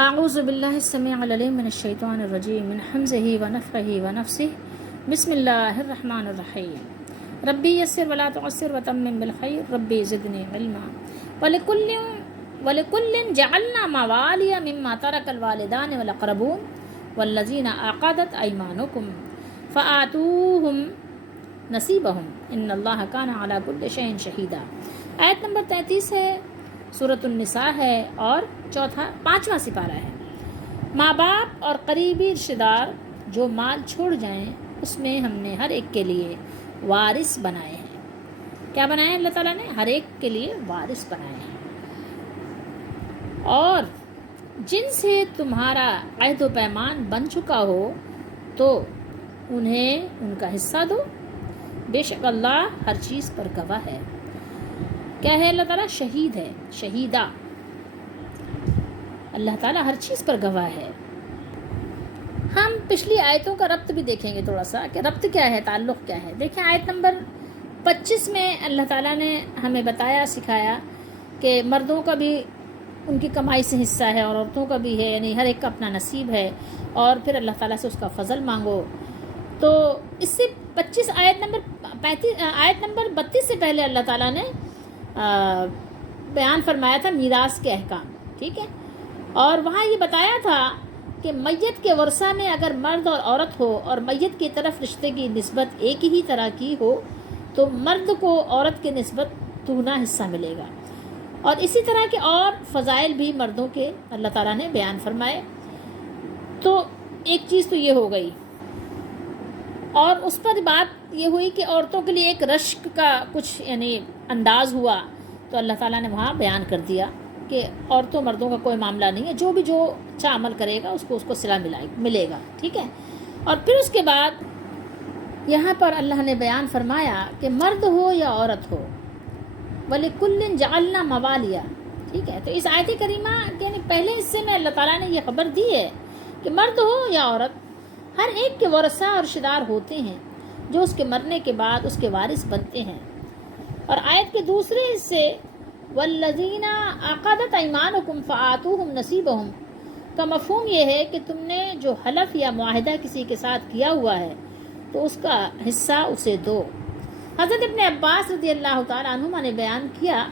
اعوذ باللہ السمیع العلیم من الشیطان الرجیم من حمزہ ونفخہ ونفسہ بسم اللہ الرحمن الرحیم ربی یسر ولا تعسر وتمم بالخیر ربی زدنی علما ولکل جعلنا موالی مما ترک الوالدان والاقربون والذین عقدت ایمانکم فآتوہم نصیبہم ان اللہ کان علی کل شیء شہیدا۔ آیت نمبر 33 ہے، سورۃ النساء ہے اور پانچواں سپارہ ہے۔ ماں باپ اور قریبی رشتہ دار جو مال چھوڑ جائیں اس میں ہم نے ہر ایک کے لیے وارث بنائے ہیں۔ کیا بنائے ہیں اللہ تعالیٰ نے؟ ہر ایک کے لیے وارث بنائے ہیں۔ اور جن سے تمہارا عہد و پیمان بن چکا ہو تو انہیں ان کا حصہ دو، بے شک اللہ ہر چیز پر گواہ ہے۔ کیا ہے اللہ تعالیٰ؟ شہید ہے، شہیدہ۔ اللہ تعالیٰ ہر چیز پر گواہ ہے۔ ہم پچھلی آیتوں کا ربط بھی دیکھیں گے تھوڑا سا کہ ربط کیا ہے، تعلق کیا ہے۔ دیکھیں آیت نمبر 25 میں اللہ تعالیٰ نے ہمیں بتایا، سکھایا کہ مردوں کا بھی ان کی کمائی سے حصہ ہے اور عورتوں کا بھی ہے، یعنی ہر ایک کا اپنا نصیب ہے، اور پھر اللہ تعالیٰ سے اس کا فضل مانگو۔ تو اس سے 25 آیت نمبر 32 سے پہلے اللہ تعالیٰ نے بیان فرمایا تھا میراث کے احکام، ٹھیک ہے، اور وہاں یہ بتایا تھا کہ میت کے ورثہ میں اگر مرد اور عورت ہو اور میت کی طرف رشتے کی نسبت ایک ہی طرح کی ہو تو مرد کو عورت کے نسبت دوگنا حصہ ملے گا، اور اسی طرح کے اور فضائل بھی مردوں کے اللہ تعالیٰ نے بیان فرمائے۔ تو ایک چیز تو یہ ہو گئی، اور اس پر بات یہ ہوئی کہ عورتوں کے لیے ایک رشک کا کچھ یعنی انداز ہوا، تو اللہ تعالیٰ نے وہاں بیان کر دیا کہ عورتوں مردوں کا کوئی معاملہ نہیں ہے، جو اچھا عمل کرے گا اس کو صلہ ملے گا، ٹھیک ہے۔ اور پھر اس کے بعد یہاں پر اللہ نے بیان فرمایا کہ مرد ہو یا عورت ہو، وَلِكُلٍّ جَعَلْنَا مَوَالِيَ، ٹھیک ہے۔ تو اس آیت کریمہ یعنی پہلے حصے میں اللہ تعالیٰ نے یہ خبر دی ہے کہ مرد ہو یا عورت ہر ایک کے ورثہ اور رشتہ دار ہوتے ہیں جو اس کے مرنے کے بعد اس کے وارث بنتے ہیں۔ اور آیت کے دوسرے حصے والذین عقدت ایمانکم فآتوہم نصیبہم کا مفہوم یہ ہے کہ تم نے جو حلف یا معاہدہ کسی کے ساتھ کیا ہوا ہے تو اس کا حصہ اسے دو۔ حضرت ابن عباس رضی اللہ تعالیٰ عنہما نے بیان کیا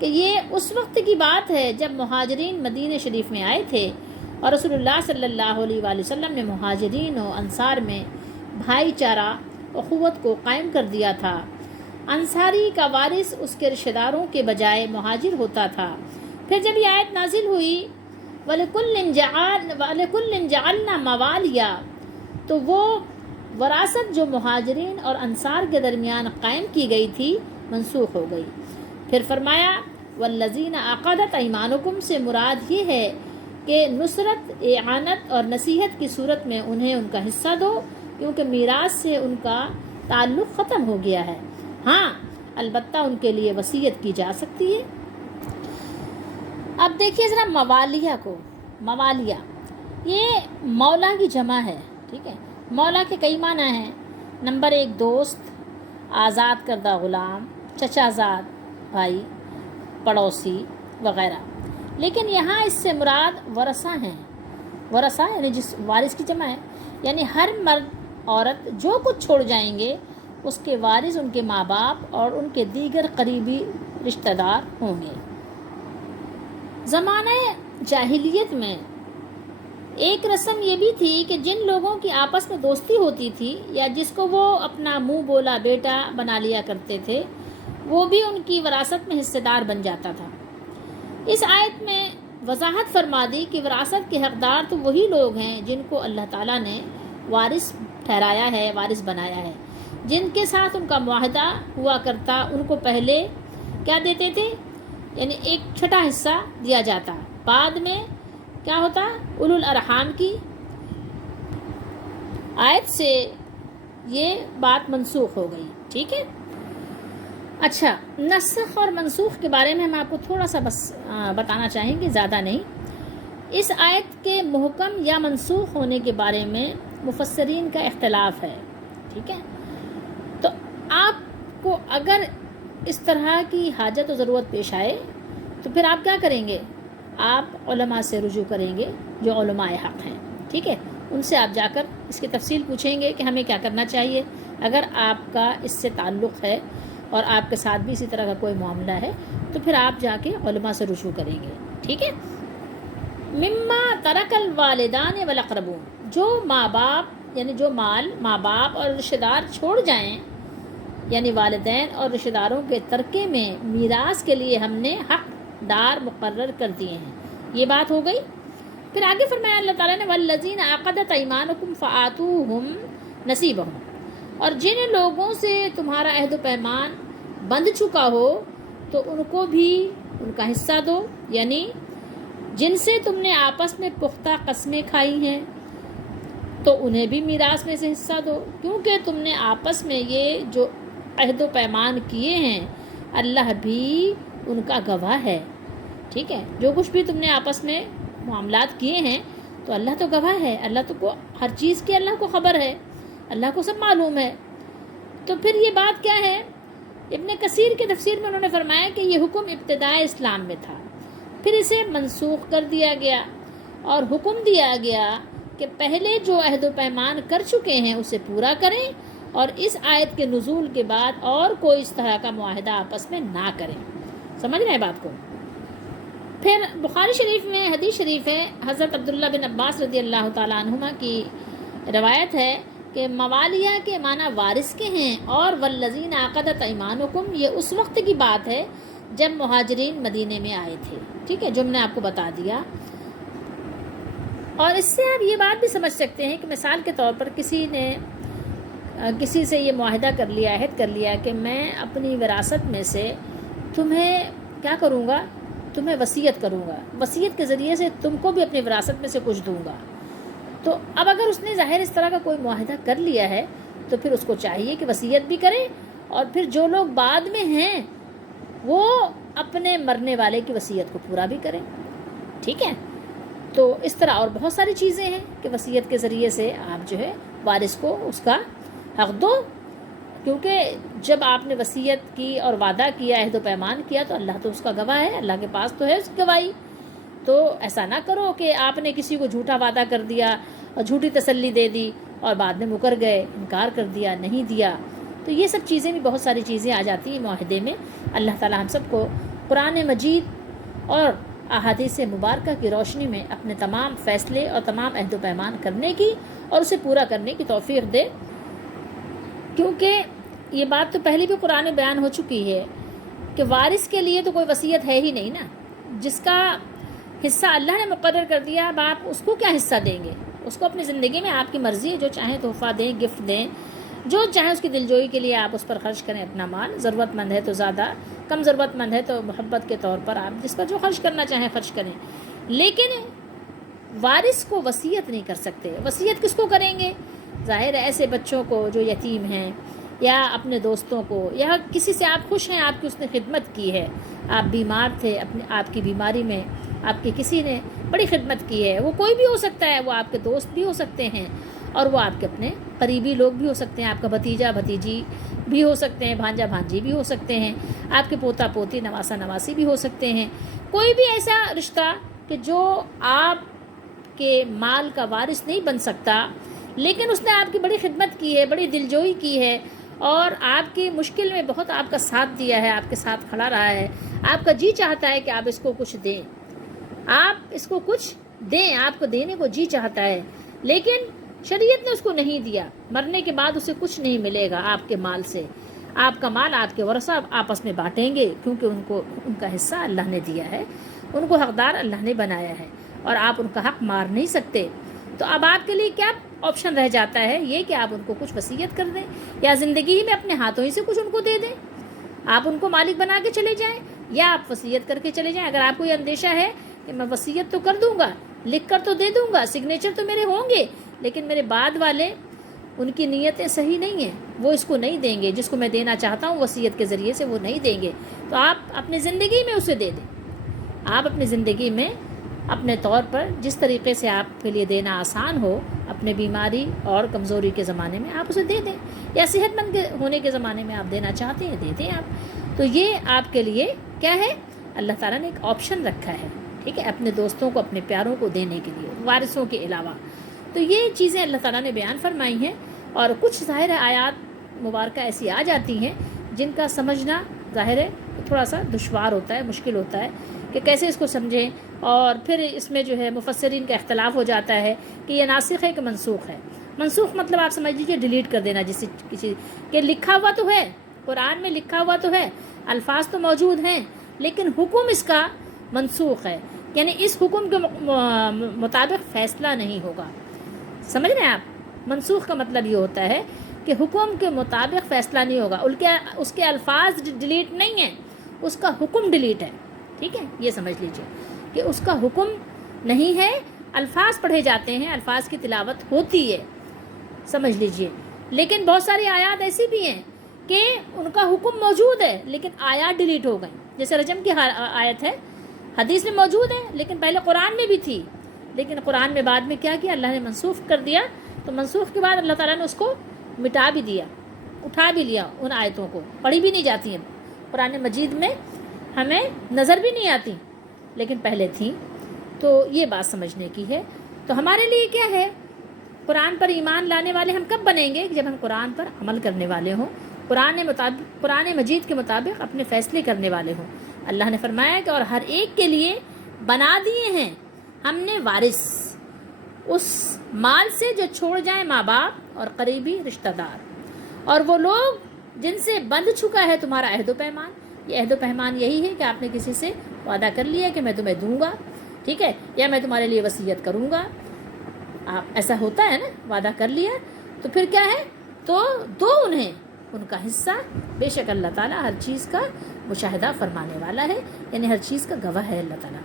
کہ یہ اس وقت کی بات ہے جب مہاجرین مدینہ شریف میں آئے تھے اور رسول اللہ صلی اللہ علیہ وآلہ وسلم نے مہاجرین و انصار میں بھائی چارہ اخوت کو قائم کر دیا تھا۔ انصاری کا وارث اس کے رشتہ داروں کے بجائے مہاجر ہوتا تھا۔ پھر جب یہ آیت نازل ہوئی وَلِكُلٍّ جَعَلْنَا مَوَالِيَ، تو وہ وراثت جو مہاجرین اور انصار کے درمیان قائم کی گئی تھی منسوخ ہو گئی۔ پھر فرمایا وَالَّذِينَ عَقَدَتْ أَيْمَانُكُمْ سے مراد یہ ہے کہ نصرت، اعانت اور نصیحت کی صورت میں انہیں ان کا حصہ دو، کیونکہ میراث سے ان کا تعلق ختم ہو گیا ہے۔ ہاں البتہ ان کے لیے وصیت کی جا سکتی ہے۔ اب دیکھیے ذرا موالیہ کو، موالیہ یہ مولا کی جمع ہے، ٹھیک ہے۔ مولا کے کئی معنی ہیں۔ نمبر 1 دوست، آزاد کردہ غلام، چچا زاد بھائی، پڑوسی وغیرہ، لیکن یہاں اس سے مراد ورثہ ہیں۔ ورثہ یعنی جس وارث کی جمع ہے، یعنی ہر مرد عورت جو کچھ چھوڑ جائیں گے اس کے وارث ان کے ماں باپ اور ان کے دیگر قریبی رشتہ دار ہوں گے۔ زمانہ جاہلیت میں ایک رسم یہ بھی تھی کہ جن لوگوں کی آپس میں دوستی ہوتی تھی یا جس کو وہ اپنا منہ بولا بیٹا بنا لیا کرتے تھے وہ بھی ان کی وراثت میں حصہ دار بن جاتا تھا۔ اس آیت میں وضاحت فرما دی کہ وراثت کے حقدار تو وہی لوگ ہیں جن کو اللہ تعالیٰ نے وارث ٹھہرایا ہے، وارث بنایا ہے۔ جن کے ساتھ ان کا معاہدہ ہوا کرتا ان کو پہلے کیا دیتے تھے، یعنی ایک چھٹا حصہ دیا جاتا، بعد میں کیا ہوتا، اولو الارحام کی آیت سے یہ بات منسوخ ہو گئی، ٹھیک ہے۔ اچھا، نسخ اور منسوخ کے بارے میں ہم آپ کو تھوڑا سا بس بتانا چاہیں گے، زیادہ نہیں۔ اس آیت کے محکم یا منسوخ ہونے کے بارے میں مفسرین کا اختلاف ہے، ٹھیک ہے۔ تو آپ کو اگر اس طرح کی حاجت و ضرورت پیش آئے تو پھر آپ کیا کریں گے؟ آپ علماء سے رجوع کریں گے جو علماء حق ہیں، ٹھیک ہے، ان سے آپ جا کر اس کی تفصیل پوچھیں گے کہ ہمیں کیا کرنا چاہیے۔ اگر آپ کا اس سے تعلق ہے اور آپ کے ساتھ بھی اسی طرح کا کوئی معاملہ ہے تو پھر آپ جا کے علماء سے رجوع کریں گے، ٹھیک ہے۔ مما ترک الوالدان والاقربون، جو ماں باپ یعنی جو مال ماں باپ اور رشتہ دار چھوڑ جائیں، یعنی والدین اور رشتہ داروں کے ترکے میں میراث کے لیے ہم نے حق دار مقرر کر دیے ہیں، یہ بات ہو گئی۔ پھر آگے فرمایا اللہ تعالیٰ نے والذین عقدت ایمانکم فآتوہم نصیبہم، اور جن لوگوں سے تمہارا عہد و پیمان بند چکا ہو تو ان کو بھی ان کا حصہ دو، یعنی جن سے تم نے آپس میں پختہ قسمیں کھائی ہیں تو انہیں بھی میراث میں سے حصہ دو، کیونکہ تم نے آپس میں یہ جو عہد و پیمان کیے ہیں اللہ بھی ان کا گواہ ہے، ٹھیک ہے، جو کچھ بھی تم نے آپس میں معاملات کیے ہیں تو اللہ تو گواہ ہے، اللہ تو کو ہر چیز کی اللہ کو خبر ہے، اللہ کو سب معلوم ہے۔ تو پھر یہ بات کیا ہے؟ ابن کثیر کے تفسیر میں انہوں نے فرمایا کہ یہ حکم ابتدائے اسلام میں تھا، پھر اسے منسوخ کر دیا گیا اور حکم دیا گیا کہ پہلے جو عہد و پیمان کر چکے ہیں اسے پورا کریں، اور اس آیت کے نزول کے بعد اور کوئی اس طرح کا معاہدہ آپس میں نہ کریں۔ سمجھ رہے ہیں بات کو؟ پھر بخاری شریف میں حدیث شریف ہے، حضرت عبداللہ بن عباس رضی اللہ تعالیٰ عنہما کی روایت ہے کہ موالیہ کے معنی وارث کے ہیں، اور والذین عقدت ایمانکم یہ اس وقت کی بات ہے جب مہاجرین مدینے میں آئے تھے، ٹھیک ہے، جو میں نے آپ کو بتا دیا۔ اور اس سے آپ یہ بات بھی سمجھ سکتے ہیں کہ مثال کے طور پر کسی نے کسی سے یہ معاہدہ کر لیا، عہد کر لیا کہ میں اپنی وراثت میں سے تمہیں کیا کروں گا، تمہیں وصیت کروں گا، وصیت کے ذریعے سے تم کو بھی اپنی وراثت میں سے کچھ دوں گا۔ تو اب اگر اس نے ظاہر اس طرح کا کوئی معاہدہ کر لیا ہے تو پھر اس کو چاہیے کہ وصیت بھی کرے، اور پھر جو لوگ بعد میں ہیں وہ اپنے مرنے والے کی وصیت کو پورا بھی کریں، ٹھیک ہے۔ تو اس طرح اور بہت ساری چیزیں ہیں کہ وصیت کے ذریعے سے آپ جو ہے وارث کو اس کا حق دو، کیونکہ جب آپ نے وصیت کی اور وعدہ کیا، عہد و پیمان کیا، تو اللہ تو اس کا گواہ ہے، اللہ کے پاس تو ہے اس کی گواہی۔ تو ایسا نہ کرو کہ آپ نے کسی کو جھوٹا وعدہ کر دیا اور جھوٹی تسلی دے دی اور بعد میں مکر گئے، انکار کر دیا، نہیں دیا۔ تو یہ سب چیزیں بھی بہت ساری چیزیں آ جاتی ہیں معاہدے میں۔ اللہ تعالیٰ ہم سب کو قرآن مجید اور احادیث مبارکہ کی روشنی میں اپنے تمام فیصلے اور تمام عہد و پیمان کرنے کی اور اسے پورا کرنے کی توفیق دے، کیونکہ یہ بات تو پہلے بھی قرآن میں بیان ہو چکی ہے کہ وارث کے لیے تو کوئی وصیت ہے ہی نہیں نا، جس کا حصہ اللہ نے مقرر کر دیا، اب آپ اس کو کیا حصہ دیں گے؟ اس کو اپنی زندگی میں آپ کی مرضی ہے، جو چاہیں تحفہ دیں، گفٹ دیں، جو چاہیں اس کی دلجوئی کے لیے آپ اس پر خرچ کریں اپنا مال، ضرورت مند ہے تو زیادہ، کم ضرورت مند ہے تو محبت کے طور پر آپ جس پر جو خرچ کرنا چاہیں خرچ کریں، لیکن وارث کو وصیت نہیں کر سکتے۔ وصیت کس کو کریں گے؟ ظاہر ہے ایسے بچوں کو جو یتیم ہیں، یا اپنے دوستوں کو، یا کسی سے آپ خوش ہیں، آپ کی اس نے خدمت کی ہے، آپ بیمار تھے، آپ کی بیماری میں آپ کی کسی نے بڑی خدمت کی ہے، وہ کوئی بھی ہو سکتا ہے، وہ آپ کے دوست بھی ہو سکتے ہیں اور وہ آپ کے اپنے قریبی لوگ بھی ہو سکتے ہیں، آپ کا بھتیجا بھتیجی بھی ہو سکتے ہیں، بھانجا بھانجی بھی ہو سکتے ہیں، آپ کے پوتا پوتی نواسا نواسی بھی ہو سکتے ہیں، کوئی بھی ایسا رشتہ کہ جو آپ کے مال کا وارث نہیں بن سکتا، لیکن اس نے آپ کی بڑی خدمت کی ہے، بڑی دلجوئی کی ہے، اور آپ کی مشکل میں بہت آپ کا ساتھ دیا ہے، آپ کے ساتھ کھڑا رہا ہے، آپ کا جی چاہتا ہے کہ آپ اس کو کچھ دیں، آپ اس کو کچھ دیں، آپ کو دینے کو جی چاہتا ہے، لیکن شریعت نے اس کو نہیں دیا، مرنے کے بعد اسے کچھ نہیں ملے گا آپ کے مال سے، آپ کا مال آپ کے ورثہ آپس میں بانٹیں گے، کیونکہ ان کا حصہ اللہ نے دیا ہے، ان کو حقدار اللہ نے بنایا ہے، اور آپ ان کا حق مار نہیں سکتے۔ تو اب آپ کے لیے کیا آپشن رہ جاتا ہے؟ یہ کہ آپ ان کو کچھ وصیت کر دیں، یا زندگی ہی میں اپنے ہاتھوں ہی سے کچھ ان کو دے دیں، آپ ان کو مالک بنا کے چلے جائیں، یا آپ وصیت کر کے چلے جائیں۔ اگر آپ کو یہ اندیشہ ہے کہ میں وصیت تو کر دوں گا، لکھ کر تو دے دوں گا، سگنیچر تو میرے ہوں گے، لیکن میرے بعد والے ان کی نیتیں صحیح نہیں ہیں، وہ اس کو نہیں دیں گے، جس کو میں دینا چاہتا ہوں وصیت کے ذریعے سے وہ نہیں دیں گے، تو آپ اپنی زندگی میں اسے دے دیں، آپ اپنی زندگی میں اپنے طور پر جس طریقے سے آپ کے لیے دینا آسان ہو، اپنے بیماری اور کمزوری کے زمانے میں آپ اسے دے دیں، یا صحت مند ہونے کے زمانے میں آپ دینا چاہتے ہیں دے دیں آپ۔ تو یہ آپ کے لیے کیا ہے؟ اللہ تعالیٰ نے ایک آپشن رکھا ہے ٹھیک ہے، اپنے دوستوں کو، اپنے پیاروں کو دینے کے لیے، وارثوں کے علاوہ۔ تو یہ چیزیں اللہ تعالیٰ نے بیان فرمائی ہیں، اور کچھ ظاہر آیات مبارکہ ایسی آ جاتی ہیں جن کا سمجھنا ظاہر ہے تھوڑا سا دشوار ہوتا ہے، مشکل ہوتا ہے کہ کیسے اس کو سمجھیں، اور پھر اس میں جو ہے مفسرین کا اختلاف ہو جاتا ہے کہ یہ ناسخ ہے کہ منسوخ ہے۔ منسوخ مطلب آپ سمجھ لیجیے ڈیلیٹ کر دینا کسی کہ لکھا ہوا تو ہے، قرآن میں لکھا ہوا تو ہے، الفاظ تو موجود ہیں، لیکن حکم اس کا منسوخ ہے، یعنی اس حکم کے مطابق فیصلہ نہیں ہوگا۔ سمجھ رہے ہیں آپ؟ منسوخ کا مطلب یہ ہوتا ہے کہ حکم کے مطابق فیصلہ نہیں ہوگا، اس کے الفاظ ڈیلیٹ نہیں ہیں، اس کا حکم ڈیلیٹ ہے، ٹھیک ہے، یہ سمجھ لیجیے کہ اس کا حکم نہیں ہے، الفاظ پڑھے جاتے ہیں، الفاظ کی تلاوت ہوتی ہے، سمجھ لیجیے۔ لیکن بہت ساری آیات ایسی بھی ہیں کہ ان کا حکم موجود ہے لیکن آیات ڈیلیٹ ہو گئیں، جیسے رجم کی آیت ہے، حدیث میں موجود ہے لیکن پہلے قرآن میں بھی تھی، لیکن قرآن میں بعد میں کیا کیا، اللہ نے منسوخ کر دیا، تو منسوخ کے بعد اللہ تعالیٰ نے اس کو مٹا بھی دیا، اٹھا بھی لیا، ان آیتوں کو پڑھی بھی نہیں جاتی ہیں، قرآن مجید میں ہمیں نظر بھی نہیں آتی لیکن پہلے تھیں۔ تو یہ بات سمجھنے کی ہے۔ تو ہمارے لیے کیا ہے، قرآن پر ایمان لانے والے ہم کب بنیں گے؟ جب ہم قرآن پر عمل کرنے والے ہوں، قرآن مجید کے مطابق اپنے فیصلے کرنے والے ہوں۔ اللہ نے فرمایا کہ اور ہر ایک کے لیے بنا دیے ہیں ہم نے وارث اس مال سے جو چھوڑ جائیں ماں باپ اور قریبی رشتہ دار، اور وہ لوگ جن سے بندھ چکا ہے تمہارا عہد و پیمان۔ یہ عہد و پیمان یہی ہے کہ آپ نے کسی سے وعدہ کر لیا کہ میں تمہیں دوں گا، ٹھیک ہے، یا میں تمہارے لیے وصیت کروں گا، ایسا ہوتا ہے نا، وعدہ کر لیا تو پھر کیا ہے، تو دو انہیں ان کا حصہ، بے شک اللہ تعالیٰ ہر چیز کا مشاہدہ فرمانے والا ہے، یعنی ہر چیز کا گواہ ہے اللہ تعالیٰ،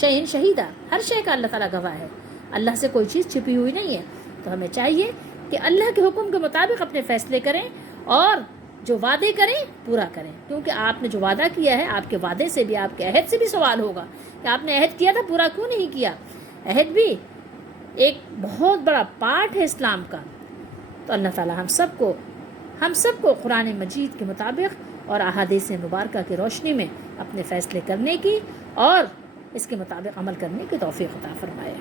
شہین شہیدہ، ہر شے کا اللہ تعالیٰ گواہ ہے، اللہ سے کوئی چیز چھپی ہوئی نہیں ہے۔ تو ہمیں چاہیے کہ اللہ کے حکم کے مطابق اپنے فیصلے کریں اور جو وعدے کریں پورا کریں، کیونکہ آپ نے جو وعدہ کیا ہے، آپ کے وعدے سے بھی، آپ کے عہد سے بھی سوال ہوگا کہ آپ نے عہد کیا تھا پورا کیوں نہیں کیا۔ عہد بھی ایک بہت بڑا پارٹ ہے اسلام کا۔ تو اللہ تعالیٰ ہم سب کو قرآن مجید کے مطابق اور احادیث مبارکہ کی روشنی میں اپنے فیصلے کرنے کی اور اس کے مطابق عمل کرنے کی توفیق عطا فرمائے۔